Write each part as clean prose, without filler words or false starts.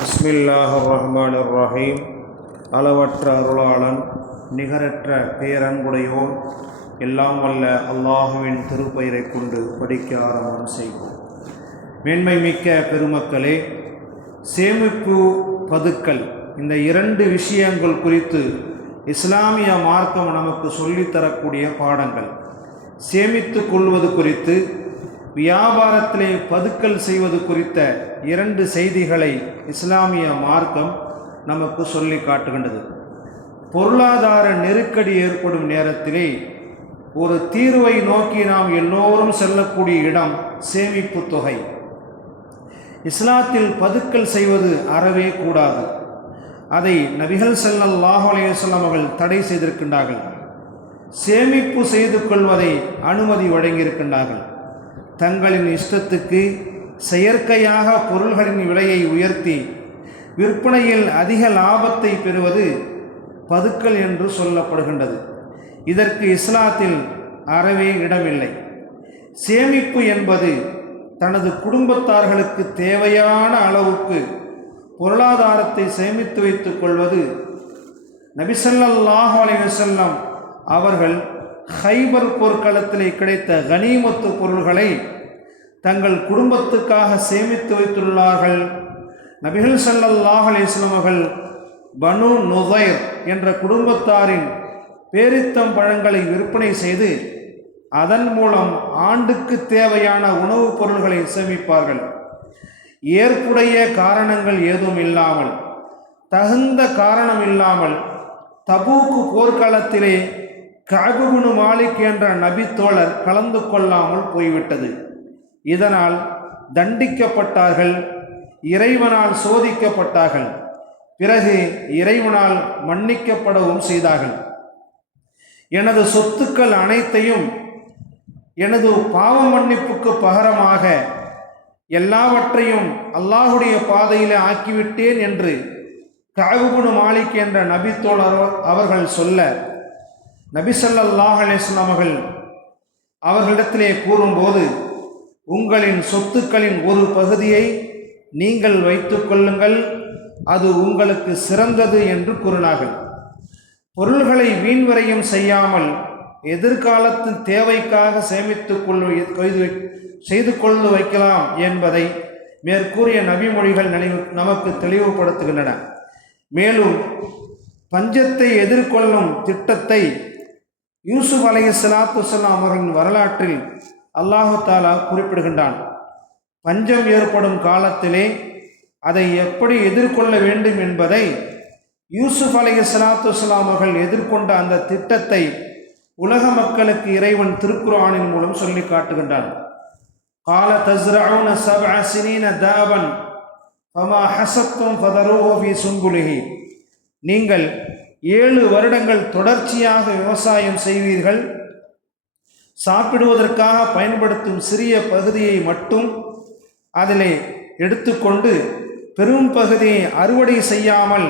பிஸ்மில்லாஹிர் ரஹ்மானிர் ரஹீம். அளவற்ற அருளாளன் நிகரற்ற பேரன்புடையோன் எல்லாம் வல்ல அல்லாஹுவின் திருப்பெயரை கொண்டு படிக்க ஆரம்பம் செய்வோம். மேன்மை மிக்க பெருமக்களே, சேமிப்பு பதுக்கல் இந்த இரண்டு விஷயங்கள் குறித்து இஸ்லாமிய மார்க்கம் நமக்கு சொல்லித்தரக்கூடிய பாடங்கள். சேமித்து கொள்வது குறித்து, வியாபாரத்திலே பதுக்கல் செய்வது குறித்த இரண்டு செய்திகளை இஸ்லாமிய மார்க்கம் நமக்கு சொல்லி காட்டுகின்றது. பொருளாதார நெருக்கடி ஏற்படும் நேரத்திலே ஒரு தீர்வை நோக்கி நாம் எல்லோரும் செல்லக்கூடிய இடம் சேமிப்பு தொகை. இஸ்லாத்தில் பதுக்கல் செய்வது அறவே கூடாது. அதை நபிகள் ஸல்லல்லாஹு அலைஹி வஸல்லம் அவர்கள் தடை செய்திருக்கின்றார்கள். சேமிப்பு செய்து கொள்வதை அனுமதி வழங்கியிருக்கின்றார்கள். தங்களின் இஷ்டத்துக்கு செயற்கையாக பொருள்களின் விலையை உயர்த்தி விற்பனையில் அதிக லாபத்தை பெறுவது பதுக்கல் என்று சொல்லப்படுகின்றது. இதற்கு இஸ்லாத்தில் அறவே இடமில்லை. சேமிப்பு என்பது தனது குடும்பத்தார்களுக்கு தேவையான அளவுக்கு பொருளாதாரத்தை சேமித்து வைத்துக் கொள்வது. நபி ஸல்லல்லாஹு அலைஹி வஸல்லம் அவர்கள் ஹைபர் போர்க்களத்திலே கிடைத்த கனிமத்து பொருள்களை தங்கள் குடும்பத்துக்காக சேமித்து வைத்துள்ளார்கள். நபிகள் ஸல்லல்லாஹு அலைஹி வஸல்லம் அவர்கள் பனு நுதைர் என்ற குடும்பத்தாரின் பேரித்தம் பழங்களை விற்பனை செய்து அதன் மூலம் ஆண்டுக்கு தேவையான உணவுப் பொருள்களை சேமிப்பார்கள். ஏற்புடைய காரணங்கள் ஏதும் இல்லாமல், தகுந்த காரணம் இல்லாமல் தபூக்கு போர்க்காலத்திலே கஅப் இப்னு மாலிக் என்ற நபி தோழர் கலந்து கொள்ளாமல் போய்விட்டது. இதனால் தண்டிக்கப்பட்டார்கள், இறைவனால் சோதிக்கப்பட்டார்கள். பிறகு இறைவனால் மன்னிக்கப்படவும் செய்தார்கள். எனது சொத்துக்கள் அனைத்தையும் எனது பாவ மன்னிப்புக்கு பகரமாக எல்லாவற்றையும் அல்லாஹுடைய பாதையில் ஆக்கிவிட்டேன் என்று கஅப் இப்னு மாலிக் என்ற நபி தோழர் அவர்கள் சொல்ல, நபி ஸல்லல்லாஹு அலைஹி வஸல்லம் அவர்களிடத்திலே கூறும்போது, உங்களின் சொத்துக்களின் ஒரு பகுதியை நீங்கள் வைத்துக் கொள்ளுங்கள், அது உங்களுக்கு சிறந்தது என்று கூறினார்கள். பொருள்களை வீண்வரையும் செய்யாமல் எதிர்காலத்தின் தேவைக்காக செய்து கொண்டு வைக்கலாம் என்பதை மேற்கூறிய நபிமொழிகள் நமக்கு தெளிவுபடுத்துகின்றன. மேலும் பஞ்சத்தை எதிர்கொள்ளும் திட்டத்தை யூசுப் அலைஹிஸ்ஸலாத்து வஸ்ஸலாம் அவர்களின் வரலாற்றில் அல்லாஹு தஆலா குறிப்பிடுகின்றான். பஞ்சம் ஏற்படும் காலத்திலே அதை எப்படி எதிர்கொள்ள வேண்டும் என்பதை யூசுப் அலைஹிஸ்ஸலாத்து வஸ்ஸலாம் அவர்கள் எதிர்கொண்ட அந்த திட்டத்தை உலக மக்களுக்கு இறைவன் திருக்குர்ஆனின் மூலம் சொல்லி காட்டுகின்றான். قال تزرعون 7 سنين دابا فما حصدتم فذروه في سنبله. நீங்கள் 7 வருடங்கள் தொடர்ச்சியாக விவசாயம் செய்வீர்கள். சாப்பிடுவதற்காக பயன்படுத்தும் சிறிய பகுதியை மட்டும் அதிலே எடுத்துக்கொண்டு பெரும் பகுதியை அறுவடை செய்யாமல்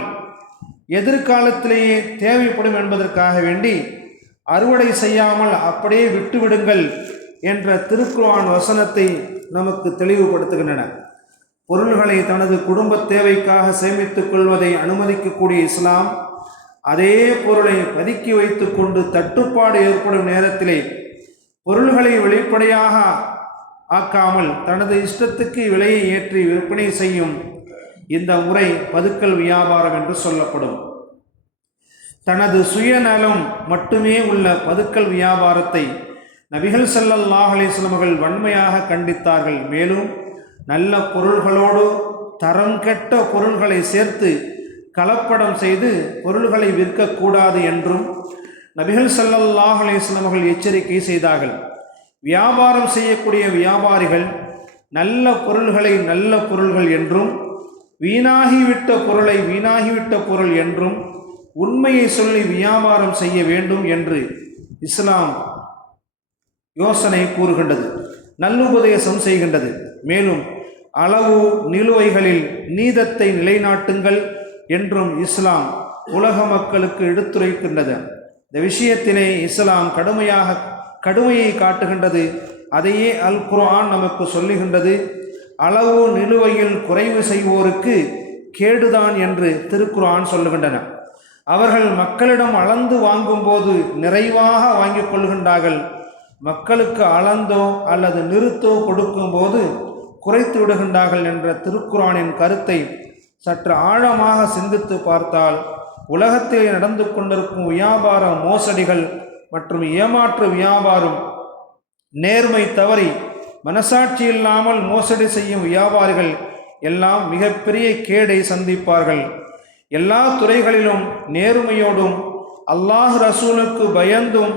எதிர்காலத்திலேயே தேவைப்படும் என்பதற்காக வேண்டி அறுவடை செய்யாமல் அப்படியே விட்டுவிடுங்கள் என்ற திருக்குர்ஆன் வசனத்தை நமக்கு தெளிவுபடுத்துகின்றன. பொருள்களை தனது குடும்ப தேவைக்காக சேமித்துக் கொள்வதை அனுமதிக்கக்கூடிய இஸ்லாம், அதே பொருளை பதுக்கி வைத்து கொண்டு தட்டுப்பாடு ஏற்படும் நேரத்திலே பொருள்களை வெளிப்படையாக ஆக்காமல் தனது இஷ்டத்துக்கு விலையை ஏற்றி விற்பனை செய்யும் இந்த முறை பதுக்கல் வியாபாரம் என்று சொல்லப்படும். தனது சுயநலம் மட்டுமே உள்ள பதுக்கல் வியாபாரத்தை நபிகள் ஸல்லல்லாஹு அலைஹி வஸல்லம் அவர்கள் வன்மையாக கண்டித்தார்கள். மேலும் நல்ல பொருள்களோடு தரம் கெட்ட பொருள்களை சேர்த்து கலப்படம் செய்து பொருள்களை விற்கக்கூடாது என்றும் நபிகள் ஸல்லல்லாஹு அலைஹி வஸல்லம் அவர்கள் எச்சரிக்கை செய்தார்கள். வியாபாரம் செய்யக்கூடிய வியாபாரிகள் நல்ல பொருள்களை நல்ல பொருள்கள் என்றும், வீணாகிவிட்ட பொருளை வீணாகிவிட்ட பொருள் என்றும் உண்மையை சொல்லி வியாபாரம் செய்ய வேண்டும் என்று இஸ்லாம் யோசனை கூறுகின்றது, நல்லுபதேசம் செய்கின்றது. மேலும் அளவு நிலுவைகளில் நீதத்தை நிலைநாட்டுங்கள் என்றும் இஸ்லாம் உலக மக்களுக்கு எடுத்துரைக்கின்றது. இந்த விஷயத்திலே இஸ்லாம் கடுமையை காட்டுகின்றது. அதையே அல் குர்ஆன் நமக்கு சொல்லுகின்றது. அளவு நிலுவையில் குறைவு செய்வோருக்கு கேடுதான் என்று திருக்குர்ஆன் சொல்லுகின்றன. அவர்கள் மக்களிடம் அளந்து வாங்கும்போது நிறைவாக வாங்கிக் கொள்கின்றார்கள். மக்களுக்கு அளந்தோ அல்லது நிறுத்தோ கொடுக்கும்போது குறைத்து விடுகின்றார்கள் என்ற திருக்குர்ஆனின் கருத்தை சற்று ஆழமாக சிந்தித்து பார்த்தால் உலகத்தில் நடந்து கொண்டிருக்கும் வியாபார மோசடிகள் மற்றும் ஏமாற்று வியாபாரம், நேர்மை தவறி மனசாட்சி இல்லாமல் மோசடி செய்யும் வியாபாரிகள் எல்லாம் மிகப்பெரிய கேடை சந்திப்பார்கள். எல்லா துறைகளிலும் நேர்மையோடும் அல்லாஹ் ரசூலுக்கு பயந்தும்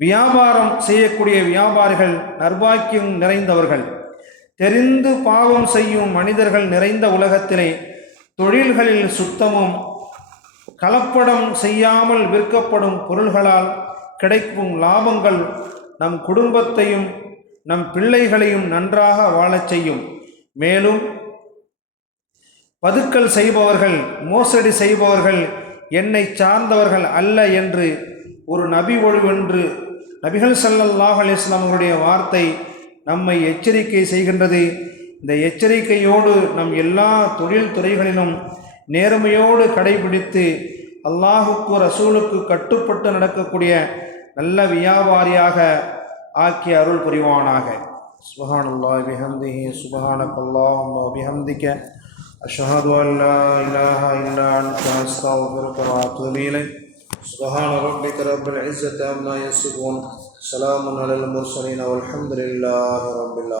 வியாபாரம் செய்யக்கூடிய வியாபாரிகள் நர்பாக்கியம் நிறைந்தவர்கள். தெரிந்து பாவம் செய்யும் மனிதர்கள் நிறைந்த உலகத்திலே தொழில்களில் சுத்தமும் கலப்படம் செய்யாமல் விற்கப்படும் பொருள்களால் கிடைக்கும் லாபங்கள் நம் குடும்பத்தையும் நம் பிள்ளைகளையும் நன்றாக வாழச் செய்யும். மேலும் பதுக்கல் செய்பவர்கள், மோசடி செய்பவர்கள் என்னை சார்ந்தவர்கள் அல்ல என்று ஒரு நபி ஒன்று நபிகள் ஸல்லல்லாஹு அலைஹி வஸல்லம் அவருடைய வார்த்தை நம்மை எச்சரிக்கை செய்கின்றது. இந்த எச்சரிக்கையோடு நம் எல்லா தொழில் துறைகளிலும் நேர்மையோடு கடைபிடித்து அல்லாஹுக்கு ரசூலுக்கு கட்டுப்பட்டு நடக்கக்கூடிய நல்ல வியாபாரியாக ஆக்கி அருள் புரிவானாக. சுப்ஹானல்லாஹி பிஹம்திஹி சுப்ஹானக்கல்லாஹும்ம வ பிஹம்திக அஷ்ஹது அன் லா இலாஹா இல்லா அன்த அஸ்தக்ஃபிருக வ அத்தூபு இலைக். சுப்ஹான ரப்பிக ரப்பில் இஸ்ஸத்தி அம்மா யசிஃபூன். ஸலாமுன் அலல் முர்ஸலீன் வல்ஹம்துலில்லாஹி ரப்பில் ஆலமீன்.